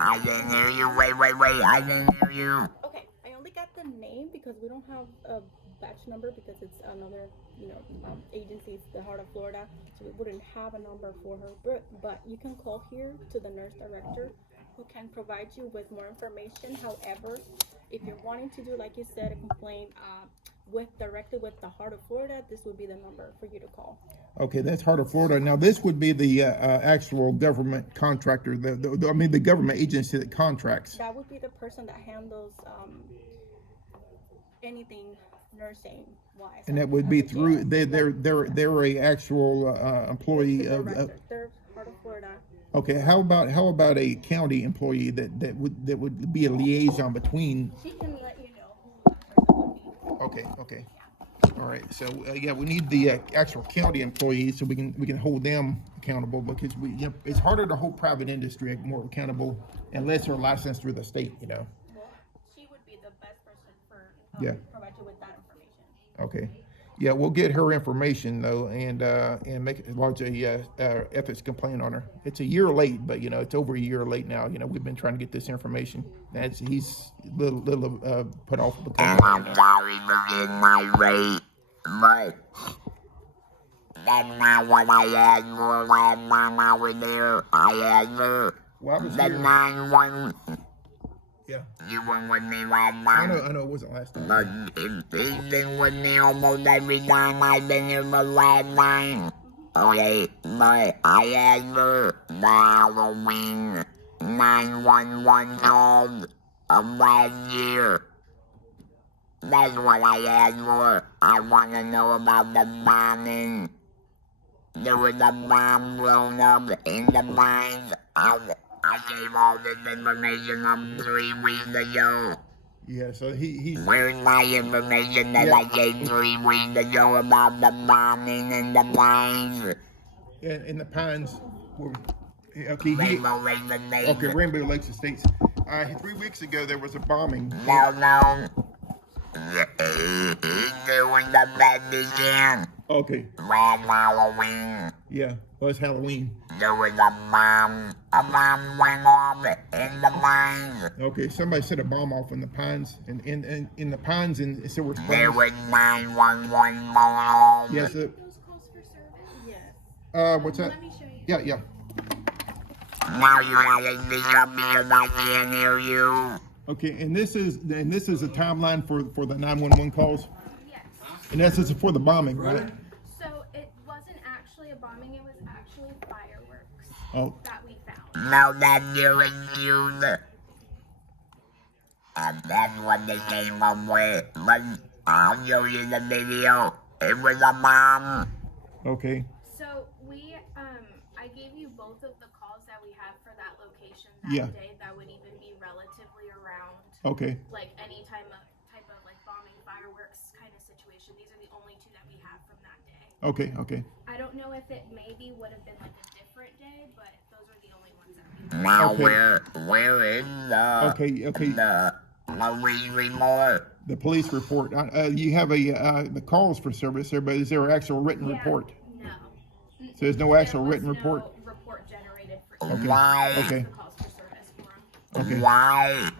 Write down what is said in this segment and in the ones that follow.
I didn't hear you. Wait. I didn't hear you. Okay, I only got the name because we don't have a batch number because it's another, agency. It's the Heart of Florida, so we wouldn't have a number for her. But you can call here to the nurse director, who can provide you with more information. However, if you're wanting to do, like you said, a complaint directly with the Heart of Florida, this would be the number for you to call. Okay, that's Heart of Florida. Now, this would be the actual government contractor, the government agency that contracts. That would be the person that handles anything nursing wise. And that would be through, they're a actual employee of. They're Heart of Florida. Okay, how about a county employee that would be a liaison between? She can let you know who that person would be. Okay. All right. So yeah, we need the actual county employees so we can hold them accountable, because it's harder to hold private industry more accountable unless they're licensed through the state. Well, she would be the best person for provide you with that information. Okay. Yeah, we'll get her information though, and make lodge a ethics complaint on her. It's a year late, but it's over a year late now. We've been trying to get this information. He's little put off the. And I'm sorry for getting my rate, but that's not what I asked for last time I was there. I asked for the 9-1. Yeah. You weren't with me last time. I know it wasn't last time. But he's been with me almost every time I've been here for last time. Okay, but I asked for the Halloween 911 calls of last year. That's what I asked for. I want to know about the bombing. There was a bomb blown up in the mines. I gave all this information up 3 weeks ago. Yeah, so he. Where's my information that I gave 3 weeks ago about the bombing in the mines? In the Pines. Rainbow Lake Estates. Okay, Rainbow Lakes Estates. 3 weeks ago there was a bombing. No. He's doing the best he can. Okay. Last Halloween, Yeah, well, it's Halloween. there was a bomb. A bomb went off in the mines. Okay, somebody set a bomb off in the Pines, and in the Pines in Silver Springs. There was 911 calls. Yes. Those calls for service? Yes. What's that? Let me show you. Yeah. Now you're having me up because I can't hear you. Okay, and this is a timeline for the 911 calls, Yes. and that's just for the bombing, right? So it wasn't actually a bombing, it was actually fireworks Oh, that we found. Now that you're accused. And that's what they came up with. But I'll show you the video. It was a bomb. okay. So I gave you both of the calls that we had for that location that Yeah. day that would even be relatively around Okay. like any type of like bombing, fireworks kind of situation. These are the only two that we have from that day. Okay. I don't know if it maybe would have been like a different day, but those are the only ones that we Now Okay. where is the the police report? The police report. You have the calls for service there, but is there an actual written report? No. So there's no actual There was written report? No report generated for Okay. Why? Okay. the calls for service for 'em. Okay. Why?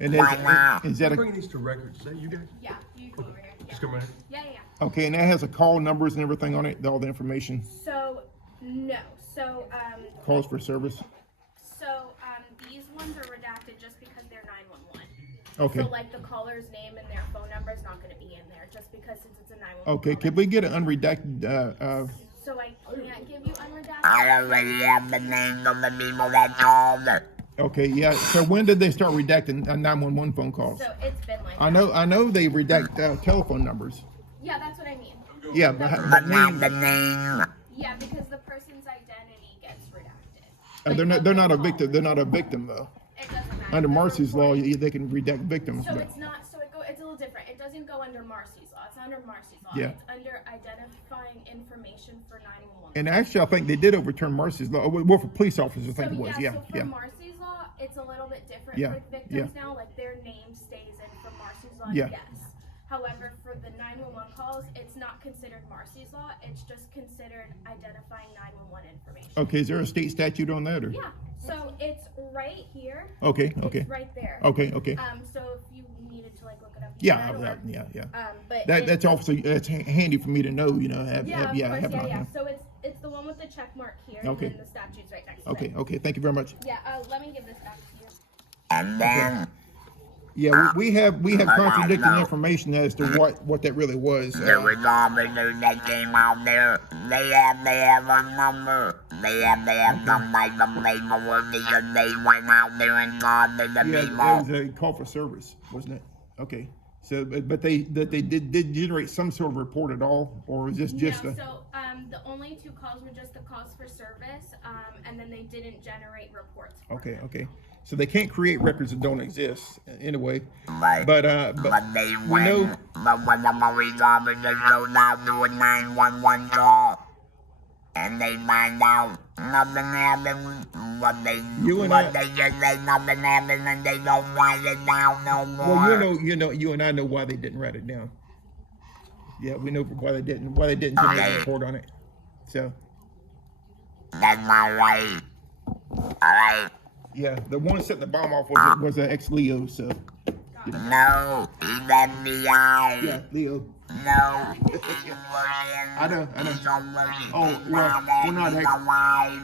And Why not? is that Bring these to records. Is that you guys? Yeah, you go over here. Yeah. Just come right here. Yeah. okay? And that has a call numbers and everything on it, all the information. So no. So Calls for service. these ones are redacted just because they're 911. Okay. So like the caller's name and their phone number is not going to be in there just because since it's a 911. Okay. call. Could we get an unredacted? So I can't give you unredacted. I already have the names of the people that called. Okay. Yeah. So when did they start redacting 911 phone calls? So it's been like I know they redact telephone numbers. Yeah, that's what I mean. Yeah, But not the name. Yeah, because the person's identity gets redacted. they're not a victim. They're not a victim though. It doesn't matter. Under The Marcy's law, report- they can redact victims. So but- it's not. So it's a little different. It doesn't go under Marcy's law. It's under Marcy's law. Yeah. It's under identifying information for 911. And actually, I think they did overturn Marcy's law. Well, for police officers, I think So it was. yeah, Yeah, so for yeah. Marcy's law, it's a little bit different Yeah, for victims now. Like their name stays in for Marcy's law. Yeah. Yes. However, for the 911 calls, it's not considered Marcy's Law. It's just considered identifying 911 information. Okay, is there a state statute on that, or? Yeah. So it's right here. Okay, okay. It's right there. Okay, okay. So if you needed to like look it up. Yeah, or, yeah. But That's also handy for me to know. You know, have. So it's the one with the check mark here, Okay. and then the statute's right next to Okay, it. okay. Thank you very much. Yeah. Let me give this back to you. And then Yeah, we have contradicting information as to what that really was. there was officers that came out there. They have a number. They have some type of paperwork because they went out there and called to the Yeah, people. that was a call for service, wasn't it? Okay. So, but they did generate some sort of report at all, or was this just No, a? so the only two calls were just the calls for service, and then they didn't generate reports. Okay, okay. So they can't create records that don't exist anyway. But But they we went. know. But when the police officers goes out to a 911 call, and they find out nothing happened, they just say nothing happened, and they don't write it down no more. Well, you and I know why they didn't write it down. Yeah, we know why they didn't generate a report on it. So. That's my right. Alright? Yeah, the one setting the bomb off was an ex-Leo, so. No, he's FBI. Yeah, Leo. No, he's I know. Oh, well,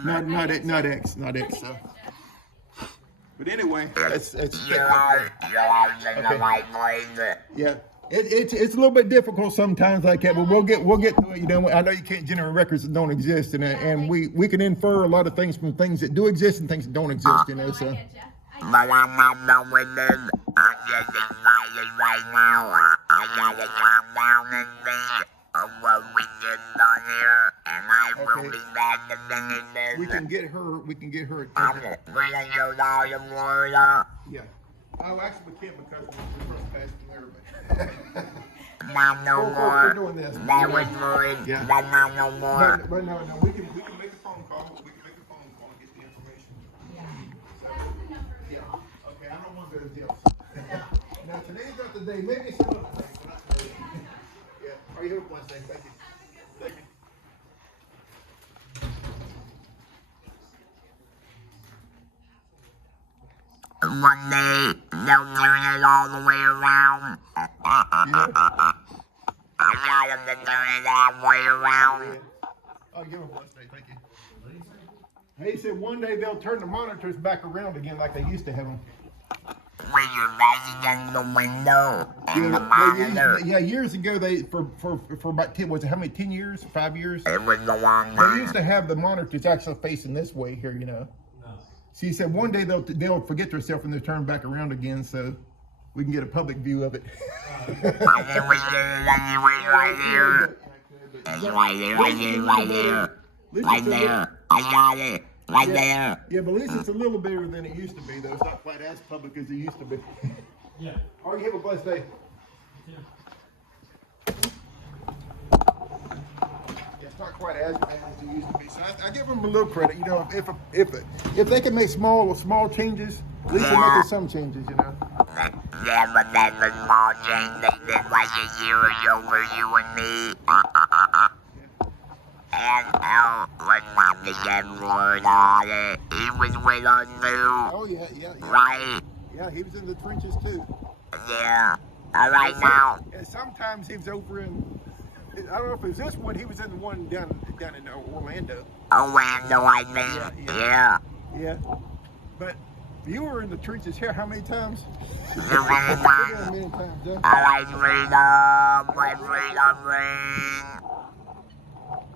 not X. Not X, so. But anyway, it's You're in the right place. yeah. It's a little bit difficult sometimes like that, but we'll get to it. You know, I know you can't generate records that don't exist, and we can infer a lot of things from things that do exist and things that don't exist. You know, so. I get ya. But I'm not done with this. I'm just excited right now. I gotta calm down and think of what we just done here, and I will be back to finish this. We can get her. I'm gonna go down to Florida. Yeah. Oh, actually, we can't because we're trespassing there, but. Not no We're more. doing this. That was good. Yeah. That's not no more. But no, we can make a phone call. We can make a phone call and get the information. So, yeah. Okay, I don't want those deals. Now today's not the day. Maybe it's another day, but not today. Yeah. Are you here for Wednesday? Thank you. Thank you. One day, they'll turn it all the way around. I got them to turn it halfway around. Oh, give him Wednesday. Thank you. He said one day they'll turn the monitors back around again like they used to have them. When you're bashing in the window and the monitor. Yeah, years ago they for about 10 was it how many 10 years 5 years It was a long they time. used to have the monitors actually facing this way here, you know. So he said one day they'll forget themselves and they'll turn back around again so we can get a public view of it. I think we did it anyway right here. It's right there. Right there. I got it. Right there. Yeah, but at least it's a little bigger than it used to be though. It's not quite as public as it used to be. Yeah. All right, you have a blessed day. It's not quite as bad as it used to be. So I give them a little credit. You know, if they can make small changes, at least they're making some changes. You know. Yeah, but that's a small change they did like a year ago for you and me. And when Mommy said Florida, he was with us too. Oh yeah. Right? Yeah, he was in the trenches too. Yeah. All right now. And sometimes he was over in. I don't know if it was this one. He was in the one down in Orlando. Orlando, I think. Yeah. Yeah. But you were in the trenches here how many times? So many times. Many times, yeah. I like freedom, my freedom ring.